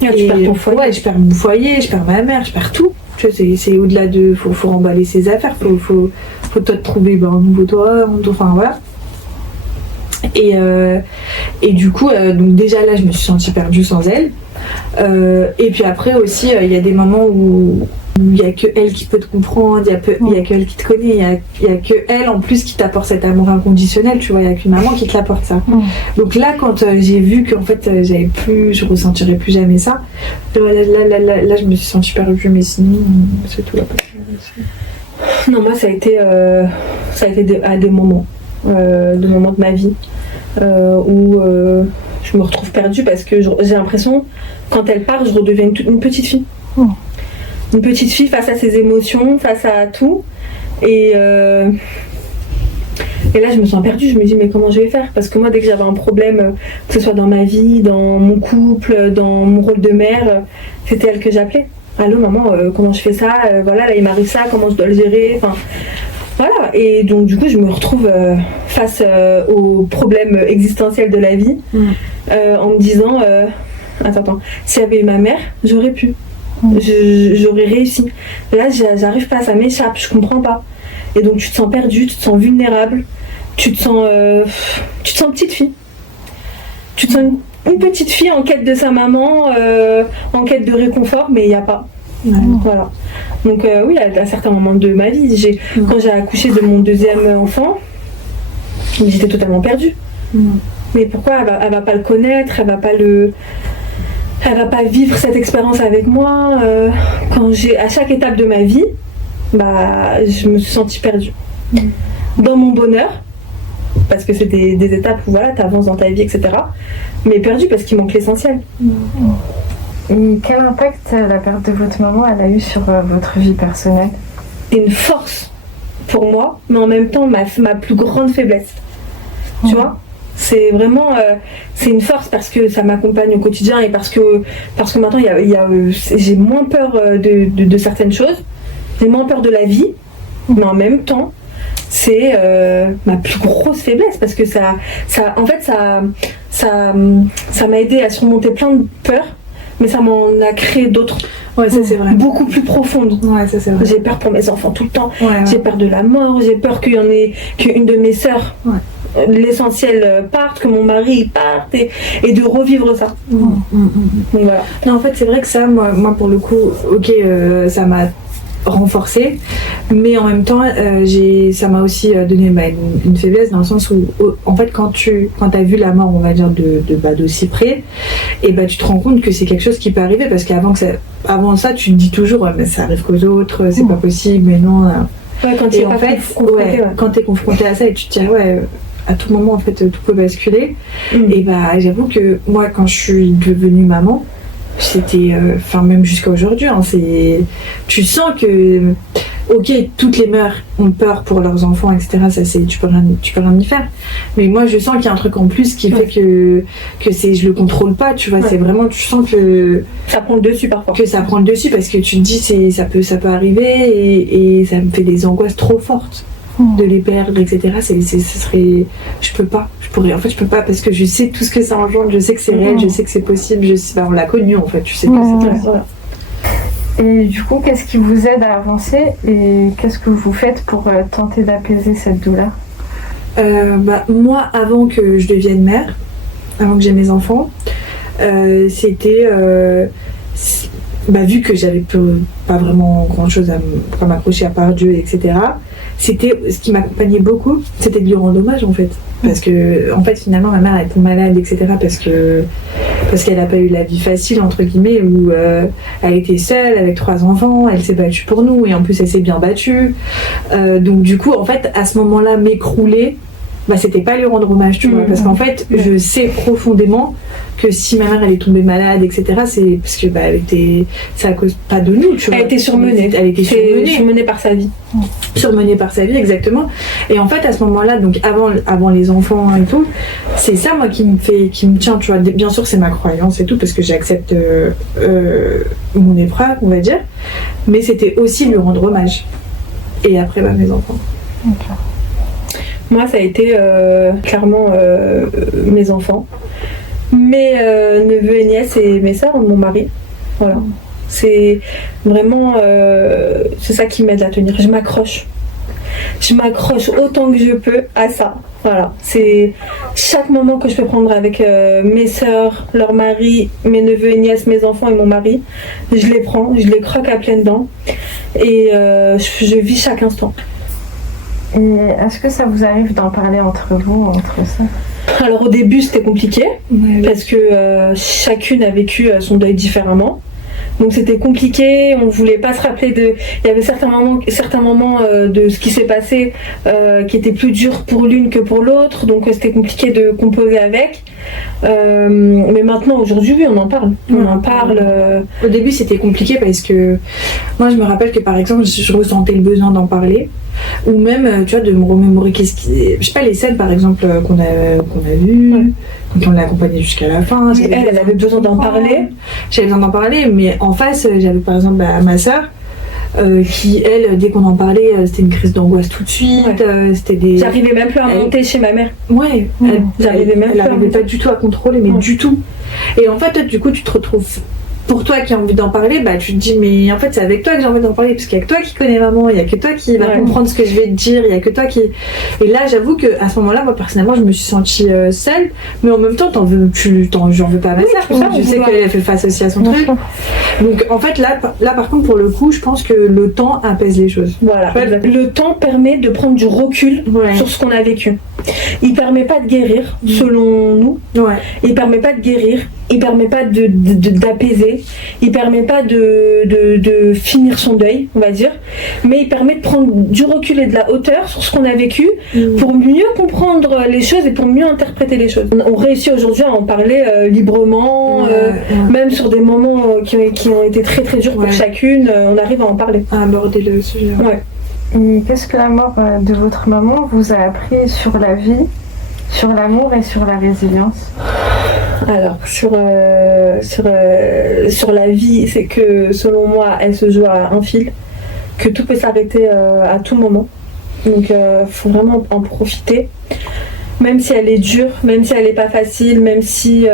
Tu perds ton foyer. Ouais, je perds mon foyer, je perds ma mère, je perds tout. Tu vois, c'est au-delà de, faut remballer ses affaires, faut toi te trouver un nouveau toit, enfin voilà. Et du coup, donc déjà là, je me suis sentie perdue sans elle. Et puis après aussi, il y a des moments où il n'y a que elle qui peut te comprendre, il y a que elle qui te connaît, il y a que elle en plus qui t'apporte cet amour inconditionnel, tu vois, il n'y a qu'une maman qui te l'apporte ça. Donc là, quand j'ai vu qu'en fait, je ressentirais plus jamais ça, là, je me suis sentie perdue, mais sinon, c'est tout là. Non, moi, ça a été à des moments. De moments de ma vie où je me retrouve perdue parce que j'ai l'impression, quand elle part, je redeviens une petite fille. Une petite fille face à ses émotions, face à tout. Et là, je me sens perdue. Je me dis, mais comment je vais faire? Parce que moi, dès que j'avais un problème, que ce soit dans ma vie, dans mon couple, dans mon rôle de mère, c'était elle que j'appelais. Allô, maman, comment je fais ça? Voilà, là, il m'arrive ça, comment je dois le gérer? Enfin, voilà. Et donc, du coup, je me retrouve face aux problèmes existentiels de la vie, en me disant, attends, s'il y avait eu ma mère, j'aurais pu. J'aurais réussi. Là, j'arrive pas, ça m'échappe, je comprends pas. Et donc, tu te sens perdue, tu te sens vulnérable, tu te sens petite fille. Tu te sens une petite fille en quête de sa maman, en quête de réconfort, mais il n'y a pas. Voilà. Donc oui, à certains moments de ma vie, quand j'ai accouché de mon deuxième enfant, j'étais totalement perdue. Mais pourquoi elle va pas le connaître, elle va pas vivre cette expérience avec moi. À chaque étape de ma vie, je me suis sentie perdue. Dans mon bonheur, parce que c'est des étapes où voilà, tu avances dans ta vie, etc. Mais perdue parce qu'il manque l'essentiel. Et quel impact la perte de votre maman elle a eu sur votre vie personnelle? C'est une force pour moi, mais en même temps ma plus grande faiblesse. Tu vois? C'est vraiment c'est une force parce que ça m'accompagne au quotidien et parce que maintenant j'ai moins peur de certaines choses, j'ai moins peur de la vie, mais en même temps c'est ma plus grosse faiblesse parce que ça m'a aidé à surmonter plein de peurs, mais ça m'en a créé d'autres. Ouais, ça c'est vrai. Beaucoup plus profondes. Ouais, ça c'est vrai. J'ai peur pour mes enfants tout le temps. Ouais. J'ai peur de la mort. J'ai peur qu'il y en ait qu'une de mes sœurs l'essentiel parte, que mon mari parte et de revivre ça. Donc voilà. Non, en fait, c'est vrai que ça, moi pour le coup, ok, ça m'a renforcée, mais en même temps, ça m'a aussi donné une faiblesse dans le sens où, en fait, quand t'as vu la mort, on va dire, d'aussi près, et tu te rends compte que c'est quelque chose qui peut arriver, parce qu'avant ça, tu te dis toujours, mais ça arrive qu'aux autres, c'est pas possible, mais non. Ouais, quand et en fait, quand t'es confronté à ça et tu te dis, à tout moment, en fait, tout peut basculer. Et j'avoue que moi, quand je suis devenue maman, c'était, même jusqu'à aujourd'hui, tu sens que, ok, toutes les mères ont peur pour leurs enfants, etc. Ça, tu peux rien y faire. Mais moi, je sens qu'il y a un truc en plus qui fait que je le contrôle pas, tu vois. C'est vraiment, tu sens que ça prend le dessus parfois. Que ça prend le dessus parce que tu te dis, ça peut arriver et ça me fait des angoisses trop fortes de les perdre, etc. Je peux pas. En fait, je peux pas parce que je sais tout ce que ça engendre, je sais que c'est réel, je sais que c'est possible, on l'a connu en fait, tu sais que c'est vrai. Voilà. Et du coup, qu'est-ce qui vous aide à avancer et qu'est-ce que vous faites pour tenter d'apaiser cette douleur? Moi, avant que je devienne mère, avant que j'ai mes enfants, c'était vu que j'avais pas vraiment grand chose à m'accrocher à part Dieu, etc. C'était ce qui m'accompagnait beaucoup, c'était de lui rendre hommage en fait, parce que en fait finalement ma mère était malade, etc. parce qu'elle n'a pas eu la vie facile entre guillemets, où elle était seule avec 3 enfants, elle s'est battue pour nous et en plus elle s'est bien battue, donc du coup en fait à ce moment-là m'écrouler, c'était pas lui rendre hommage, tu vois, parce qu'en fait je sais profondément que si ma mère elle est tombée malade, etc., c'est parce que c'est à cause pas de nous, tu vois. Elle était surmenée. Surmenée par sa vie. Surmenée par sa vie, exactement. Et en fait à ce moment-là, donc avant les enfants et tout, c'est ça moi qui me tient, tu vois. Bien sûr c'est ma croyance et tout parce que j'accepte mon épreuve, on va dire, mais c'était aussi lui rendre hommage. Et après mes enfants. Okay. Moi ça a été clairement mes enfants. Mes neveux et nièces et mes sœurs, mon mari. Voilà. C'est vraiment c'est ça qui m'aide à tenir. Je m'accroche autant que je peux à ça. Voilà. C'est chaque moment que je peux prendre avec mes sœurs, leurs maris, mes neveux et nièces, mes enfants et mon mari. Je les prends, je les croque à pleines dents et je vis chaque instant. Et est-ce que ça vous arrive d'en parler entre vous, entre ça? Alors au début c'était compliqué parce que chacune a vécu son deuil différemment. Donc c'était compliqué, on voulait pas se rappeler il y avait certains moments de ce qui s'est passé qui étaient plus durs pour l'une que pour l'autre, donc c'était compliqué de composer avec. Mais maintenant, aujourd'hui, oui, on en parle. On en parle. Au début, c'était compliqué parce que moi, je me rappelle que par exemple, je ressentais le besoin d'en parler, ou même, tu vois, de me remémorer je sais pas, les scènes par exemple qu'on a vues. Quand on l'a accompagnée jusqu'à la fin. Elle avait besoin d'en parler. J'avais besoin d'en parler, mais en face, j'avais par exemple ma sœur qui, elle, dès qu'on en parlait, c'était une crise d'angoisse tout de suite. J'arrivais même plus à monter chez ma mère. Ouais, elle n'arrivait pas du tout à contrôler, mais du tout. Et en fait, du coup, tu te retrouves. Pour toi qui as envie d'en parler, tu te dis mais en fait c'est avec toi que j'ai envie d'en parler parce qu'il n'y a que toi qui connais maman, il n'y a que toi qui va comprendre ce que je vais te dire, il n'y a que toi qui... Et là j'avoue qu'à ce moment-là, moi personnellement je me suis sentie seule, mais en même temps j'en veux pas à ma sœur, je sais qu'elle fait face aussi à son truc. Donc en fait là par contre pour le coup je pense que le temps apaise les choses. Voilà, le temps permet de prendre du recul sur ce qu'on a vécu. Il permet pas de guérir selon nous, il permet pas de guérir, il permet pas d'apaiser, il permet pas de finir son deuil, on va dire, mais il permet de prendre du recul et de la hauteur sur ce qu'on a vécu pour mieux comprendre les choses et pour mieux interpréter les choses. On réussit aujourd'hui à en parler librement, même sur des moments qui ont été très très durs pour chacune, on arrive à en parler. À aborder le sujet. Et qu'est-ce que la mort de votre maman vous a appris sur la vie, sur l'amour et sur la résilience? Alors, sur la vie, c'est que selon moi, elle se joue à un fil, que tout peut s'arrêter à tout moment. Donc, faut vraiment en profiter. Même si elle est dure, même si elle n'est pas facile, même si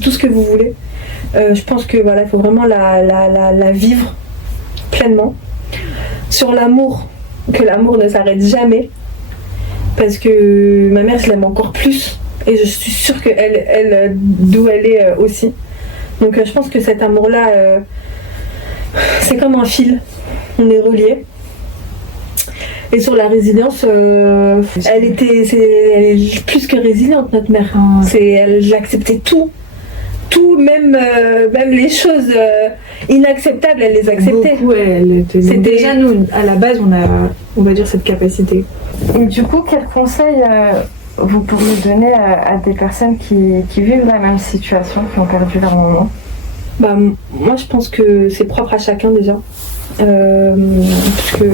tout ce que vous voulez. Je pense que voilà, il faut vraiment la vivre pleinement. Sur l'amour, que l'amour ne s'arrête jamais. parce que ma mère, je l'aime encore plus. Et je suis sûre qu'elle, d'où elle est aussi. Donc je pense que cet amour-là, c'est comme un fil. On est reliés. Et sur la résilience, elle est plus que résiliente, notre mère. Elle acceptait tout. Tout, même les choses inacceptables, elle les acceptait. Beaucoup, c'était déjà nous, à la base, on va dire cette capacité. Et du coup, quel conseil vous pourriez donner à des personnes qui vivent la même situation, qui ont perdu leur maman? Moi, je pense que c'est propre à chacun déjà. Parce que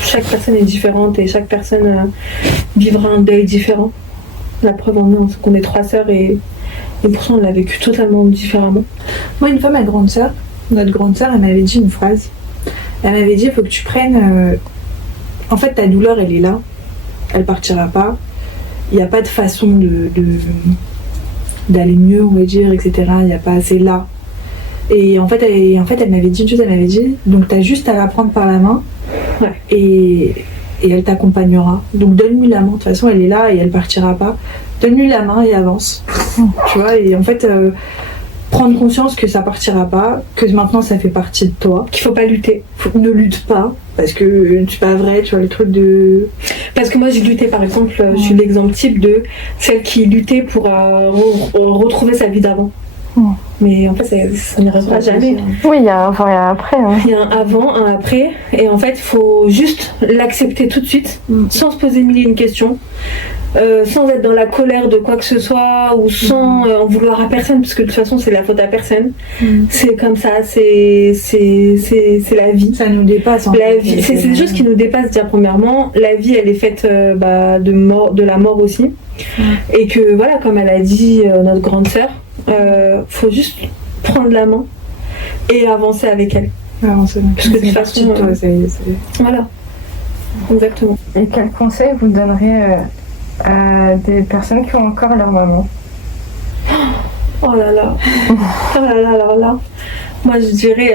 chaque personne est différente et chaque personne vivra un deuil différent. La preuve en est qu'on est 3 sœurs et pourtant on l'a vécu totalement différemment. Moi, une fois, notre grande sœur, elle m'avait dit une phrase. Elle m'avait dit, il faut que tu prennes... En fait, ta douleur, elle est là. Elle partira pas. Il n'y a pas de façon d'aller mieux, on va dire, etc. Il n'y a pas assez là. Et en fait, elle m'avait dit une chose, elle m'avait dit, donc tu as juste à la prendre par la main et elle t'accompagnera. Donc donne-lui la main, de toute façon, elle est là et elle partira pas. Donne-lui la main et avance. Tu vois, et en fait, prendre conscience que ça partira pas, que maintenant ça fait partie de toi. Qu'il faut pas lutter. Ne lutte pas, parce que c'est pas vrai, tu vois, le truc de... Parce que moi j'ai lutté, par exemple, je suis l'exemple type de celle qui luttait pour retrouver sa vie d'avant. Mais en fait, ça n'y arrivera jamais. Oui, il y a un avant et un après. Il y a un avant, un après. Et en fait, il faut juste l'accepter tout de suite, sans se poser mille et une questions, sans être dans la colère de quoi que ce soit, ou sans en vouloir à personne, parce que de toute façon, c'est la faute à personne. C'est comme ça, c'est la vie. Ça nous dépasse. La vie, c'est des choses qui nous dépassent déjà, premièrement. La vie, elle est faite de la mort aussi. Et que, voilà, comme elle a dit notre grande sœur, faut juste prendre la main et avancer avec elle. Avancer. Parce que de toute façon, voilà, exactement. Et quel conseil vous donneriez à des personnes qui ont encore leur maman? Oh là là, oh là là, alors là, moi je dirais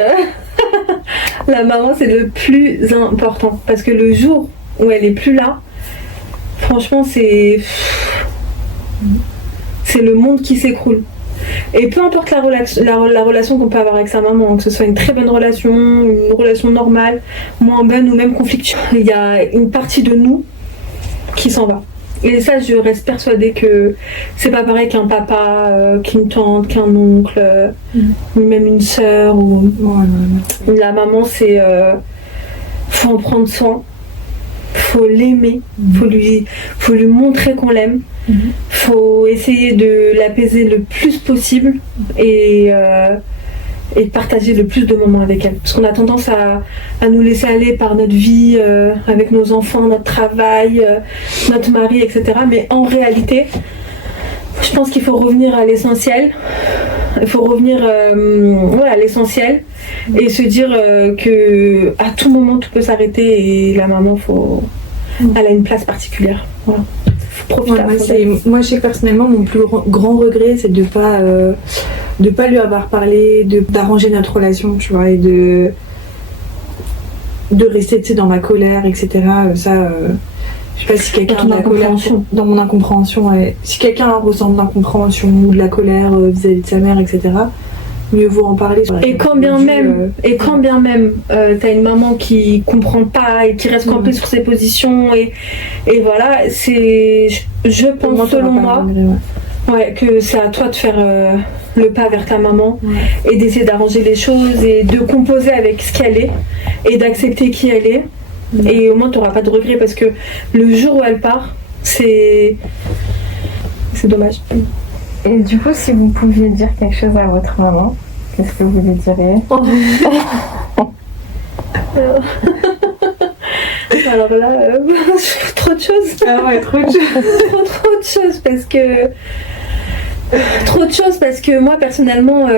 la maman c'est le plus important parce que le jour où elle est plus là, franchement c'est le monde qui s'écroule. Et peu importe la relation qu'on peut avoir avec sa maman, que ce soit une très bonne relation, une relation normale, moins bonne ou même conflictuelle, il y a une partie de nous qui s'en va. Et ça, je reste persuadée que c'est pas pareil qu'un papa, qu'une tante, qu'un oncle, ou même une sœur. La maman, c'est... faut en prendre soin, faut l'aimer, faut lui montrer qu'on l'aime. Faut essayer de l'apaiser le plus possible et partager le plus de moments avec elle. Parce qu'on a tendance à nous laisser aller par notre vie, avec nos enfants, notre travail, notre mari, etc. Mais en réalité, je pense qu'il faut revenir à l'essentiel. Il faut revenir à l'essentiel et se dire que à tout moment tout peut s'arrêter et la maman, elle a une place particulière. Voilà. Moi, je sais que personnellement, mon plus grand regret, c'est de pas lui avoir parlé, d'arranger notre relation, tu vois, et de rester, tu sais, dans ma colère, etc. Ça, je sais pas si quelqu'un a de la colère dans mon incompréhension. Ouais. Si quelqu'un ressent de l'incompréhension ou de la colère vis-à-vis de sa mère, etc. Mieux vaut en parler. Et quand bien même t'as une maman qui comprend pas et qui reste campée sur ses positions et voilà, je pense selon moi que c'est à toi de faire le pas vers ta maman et d'essayer d'arranger les choses et de composer avec ce qu'elle est et d'accepter qui elle est et au moins t'auras pas de regrets parce que le jour où elle part, c'est dommage. Et du coup, si vous pouviez dire quelque chose à votre maman, qu'est-ce que vous lui diriez? Alors là, trop de choses. Ah ouais, trop de choses. trop de choses parce que... Trop de choses parce que moi, personnellement,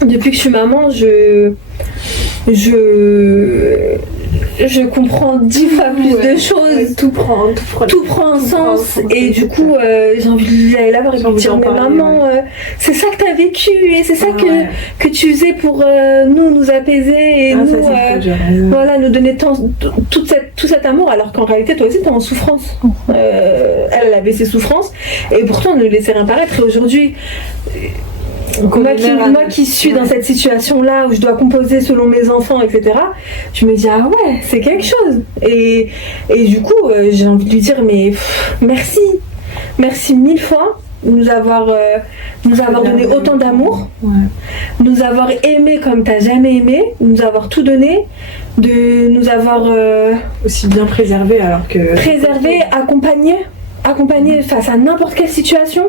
depuis que je suis maman, je comprends 10 fois plus de choses. Tout prend Un sens. Et du coup, j'ai envie d'aller la voir et de lui dire, mais maman, c'est ça que t'as vécu et c'est ça que tu faisais pour nous apaiser et voilà, nous donner tout cet amour, alors qu'en réalité, toi aussi, t'es en souffrance. Elle avait ses souffrances et pourtant, elle ne laissait rien paraître. Et aujourd'hui, moi qui suis dans cette situation-là où je dois composer selon mes enfants, etc., je me dis, ah ouais, c'est quelque chose. Et du coup, j'ai envie de lui dire, mais merci 1000 fois de nous avoir donné autant d'amour, nous avoir aimé comme t'as jamais aimé, nous avoir tout donné, de nous avoir aussi bien préservé, alors que accompagné face à n'importe quelle situation.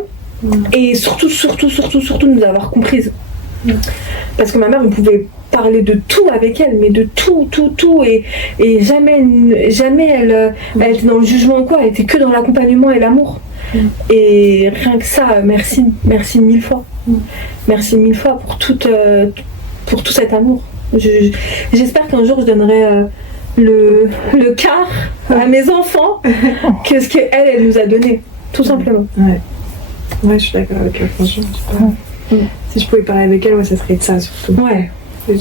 Et surtout nous avoir comprises. Parce que ma mère, on pouvait parler de tout avec elle, mais de tout, et jamais elle était dans le jugement ou quoi, elle était que dans l'accompagnement et l'amour. Et rien que ça, merci 1000 fois. Merci 1000 fois pour tout cet amour. J'espère qu'un jour je donnerai le quart à mes enfants que ce qu'elle nous a donné, tout simplement. Ouais, je suis d'accord avec elle, franchement. Si je pouvais parler avec elle, ça serait de ça surtout. Ouais. Lui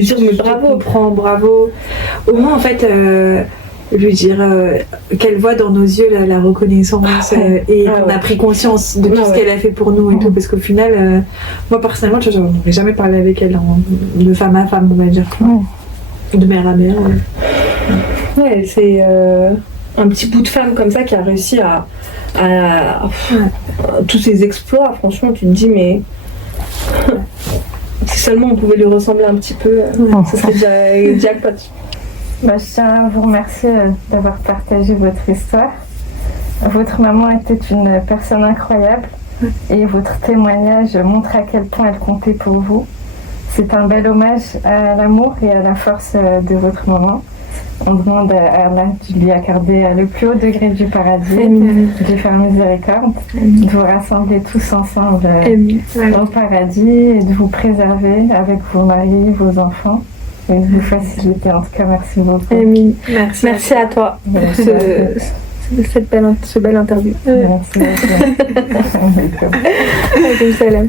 dire mais bravo. Comprends, bravo. Au moins, en fait, lui dire qu'elle voit dans nos yeux la reconnaissance et qu'on a pris conscience de tout ce qu'elle a fait pour nous et tout. Parce qu'au final, moi personnellement, je n'aurais jamais parlé avec elle de femme à femme, on va dire. De mère à mère. Ouais, c'est un petit bout de femme comme ça qui a réussi à tous ces exploits. Franchement, tu te dis, mais si seulement on pouvait lui ressembler un petit peu, ça serait déjà jackpot. Je tiens à vous remercier d'avoir partagé votre histoire. Votre maman était une personne incroyable et votre témoignage montre à quel point elle comptait pour vous. C'est un bel hommage à l'amour et à la force de votre maman. On demande à Allah de lui accorder le plus haut degré du paradis, de faire miséricorde, de vous rassembler tous ensemble dans le paradis et de vous préserver avec vos maris, vos enfants et de vous faciliter. En tout cas, merci beaucoup. Amin. Merci à toi pour ce belle interview. Merci. Salam.